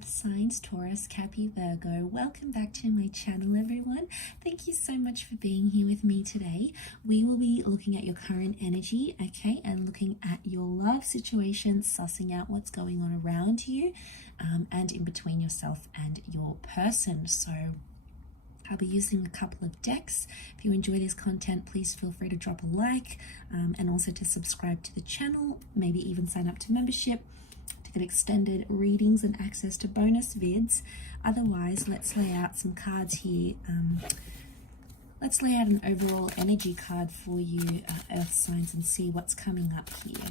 Earth signs, Taurus, Capi, Virgo. Welcome back to my channel, everyone. Thank you so much for being here with me today. We will be looking at your current energy, okay, and looking at your love situation, sussing out what's going on around you and in between yourself and your person. So I'll be using a couple of decks. If you enjoy this content, please feel free to drop a like and also to subscribe to the channel, maybe even sign up to membership to get extended readings and access to bonus vids. Otherwise, let's lay out some cards here. Let's lay out an overall energy card for you, Earth signs, and see what's coming up here.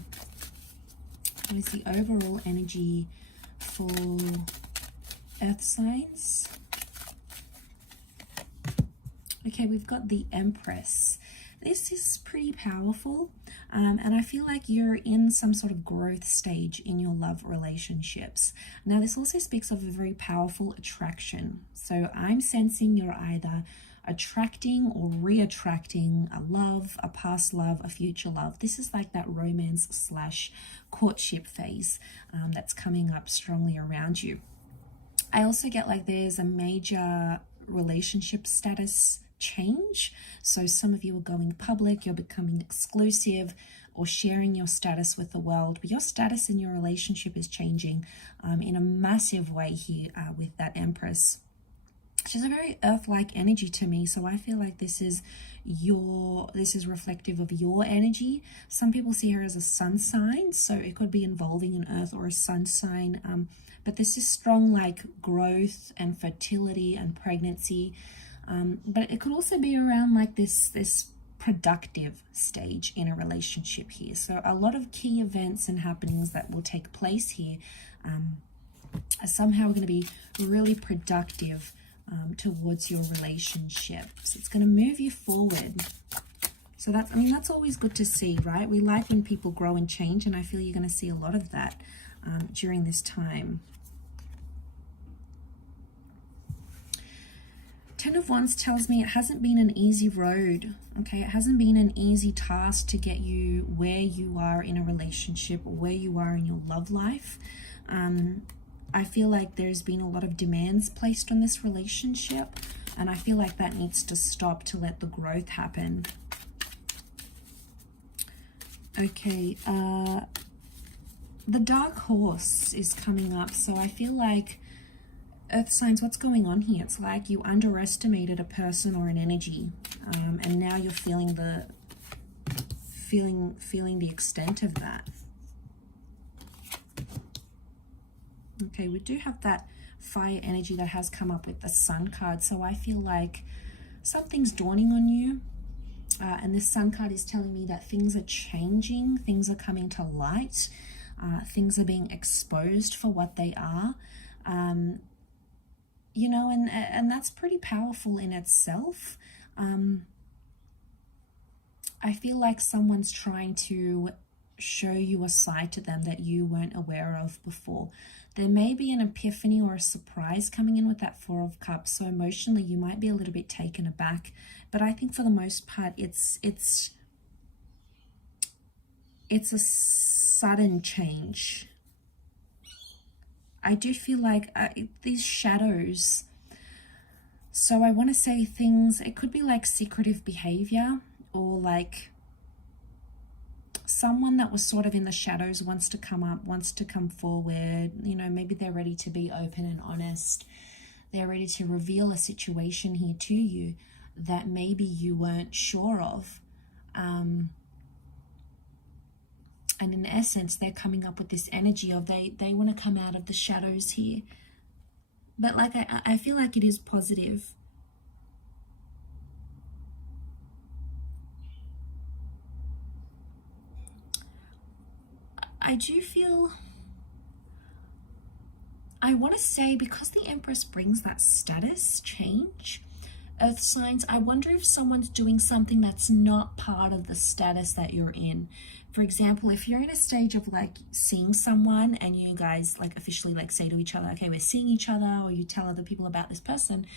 What is the overall energy for Earth signs? Okay, we've got the Empress. This is pretty powerful, and I feel like you're in some sort of growth stage in your love relationships. Now, this also speaks of a very powerful attraction. So I'm sensing you're either attracting or re-attracting a love, a past love, a future love. This is like that romance slash courtship phase that's coming up strongly around you. I also get like there's a major relationship status change. So some of you are going public, you're becoming exclusive or sharing your status with the world, but your status in your relationship is changing in a massive way here with that Empress. She's a very earth-like energy to me, so I feel like this is reflective of your energy. Some people see her as a sun sign, so it could be involving an earth or a sun sign, but this is strong like growth and fertility and pregnancy. But it could also be around like this productive stage in a relationship here. So a lot of key events and happenings that will take place here are somehow going to be really productive towards your relationships. It's going to move you forward. So that's always good to see, right? We like when people grow and change, and I feel you're going to see a lot of that during this time. Ten of Wands tells me it hasn't been an easy road, okay? It hasn't been an easy task to get you where you are in a relationship or where you are in your love life. I feel like there's been a lot of demands placed on this relationship, and I feel like that needs to stop to let the growth happen. Okay, the Dark Horse is coming up, so I feel like Earth signs, what's going on here? It's like you underestimated a person or an energy, and now you're feeling the extent of that. Okay, we do have that fire energy that has come up with the Sun card, so I feel like something's dawning on you, and this Sun card is telling me that things are changing, things are coming to light, things are being exposed for what they are. You know, and that's pretty powerful in itself. I feel like someone's trying to show you a side to them that you weren't aware of before. There may be an epiphany or a surprise coming in with that Four of Cups, so emotionally you might be a little bit taken aback, but I think for the most part it's a sudden change. I do feel like these shadows, so I want to say things, it could be like secretive behavior, or like someone that was sort of in the shadows wants to come up, wants to come forward, you know, maybe they're ready to be open and honest. They're ready to reveal a situation here to you that maybe you weren't sure of. And in essence, they're coming up with this energy of they want to come out of the shadows here. But like I feel like it is positive. I do feel, I want to say, because the Empress brings that status change, Earth signs, I wonder if someone's doing something that's not part of the status that you're in. For example, if you're in a stage of like seeing someone and you guys like officially like say to each other, okay, we're seeing each other, or you tell other people about this person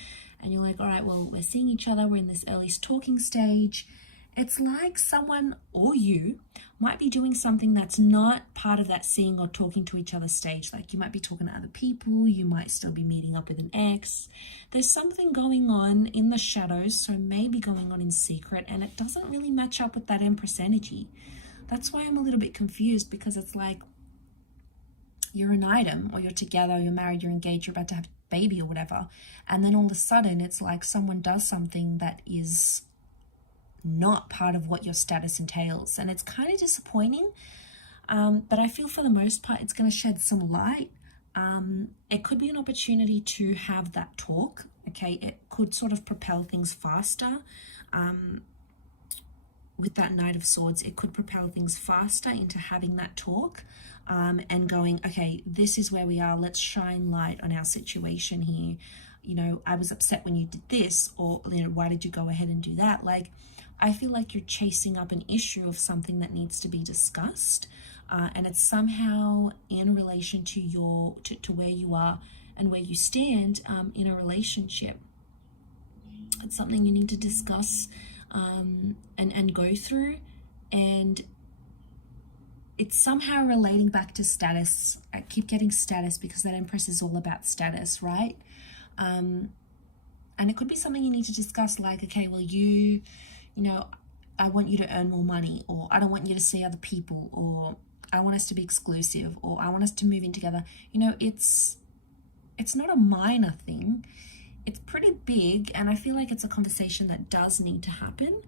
and you're like, all right, well, we're seeing each other, we're in this early talking stage, It's like someone or you might be doing something that's not part of that seeing or talking to each other stage. Like you might be talking to other people, you might still be meeting up with an ex. There's something going on in the shadows, so maybe going on in secret, and it doesn't really match up with that Empress energy. That's why I'm a little bit confused, because it's like you're an item, or you're together, you're married, you're engaged, you're about to have a baby or whatever, and then all of a sudden it's like someone does something that is not part of what your status entails, and it's kind of disappointing, but I feel for the most part it's going to shed some light. It could be an opportunity to have that talk. Okay, it could sort of propel things faster. With that Knight of Swords, it could propel things faster into having that talk, and going, okay, this is where we are, let's shine light on our situation here. You know, I was upset when you did this, or, you know, why did you go ahead and do that? Like, I feel like you're chasing up an issue of something that needs to be discussed, and it's somehow in relation to your to where you are and where you stand in a relationship. It's something you need to discuss and go through, and it's somehow relating back to status. I keep getting status because that Empress is all about status, right? And it could be something you need to discuss, like, okay, well, you know, I want you to earn more money, or I don't want you to see other people, or I want us to be exclusive, or I want us to move in together. You know, it's not a minor thing. It's pretty big, and I feel like it's a conversation that does need to happen.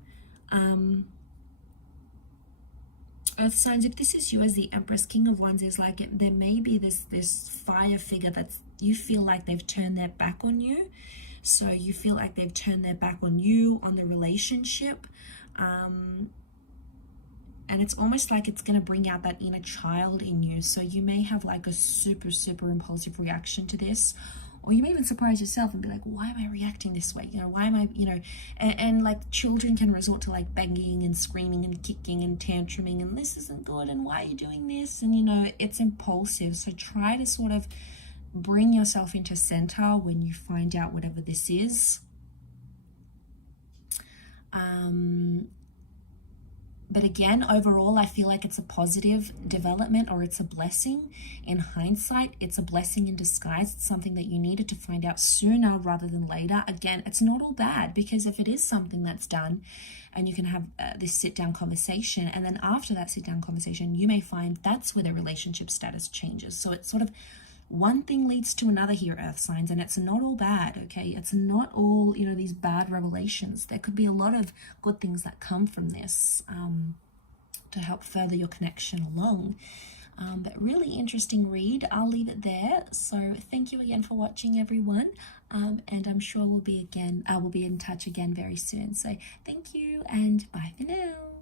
Earth signs, if this is you as the Empress, King of Wands is like, there may be this fire figure that's, you feel like they've turned their back on you. So you feel like they've turned their back on you, on the relationship. And it's almost like it's going to bring out that inner child in you. So you may have like a super, super impulsive reaction to this. Or you may even surprise yourself and be like, why am I reacting this way? You know, why am I, you know, and like children can resort to like begging and screaming and kicking and tantruming, and this isn't good, and why are you doing this? And, you know, it's impulsive. So try to sort of bring yourself into center when you find out whatever this is. But again, overall, I feel like it's a positive development, or it's a blessing. In hindsight, it's a blessing in disguise. It's something that you needed to find out sooner rather than later. Again, it's not all bad, because if it is something that's done and you can have this sit-down conversation, and then after that sit-down conversation, you may find that's where the relationship status changes. So it's sort of one thing leads to another here, Earth signs, and it's not all bad, okay? It's not all, you know, these bad revelations. There could be a lot of good things that come from this to help further your connection along. But really interesting read. I'll leave it there. So thank you again for watching, everyone. And I'm sure we'll be in touch again very soon. So thank you, and bye for now.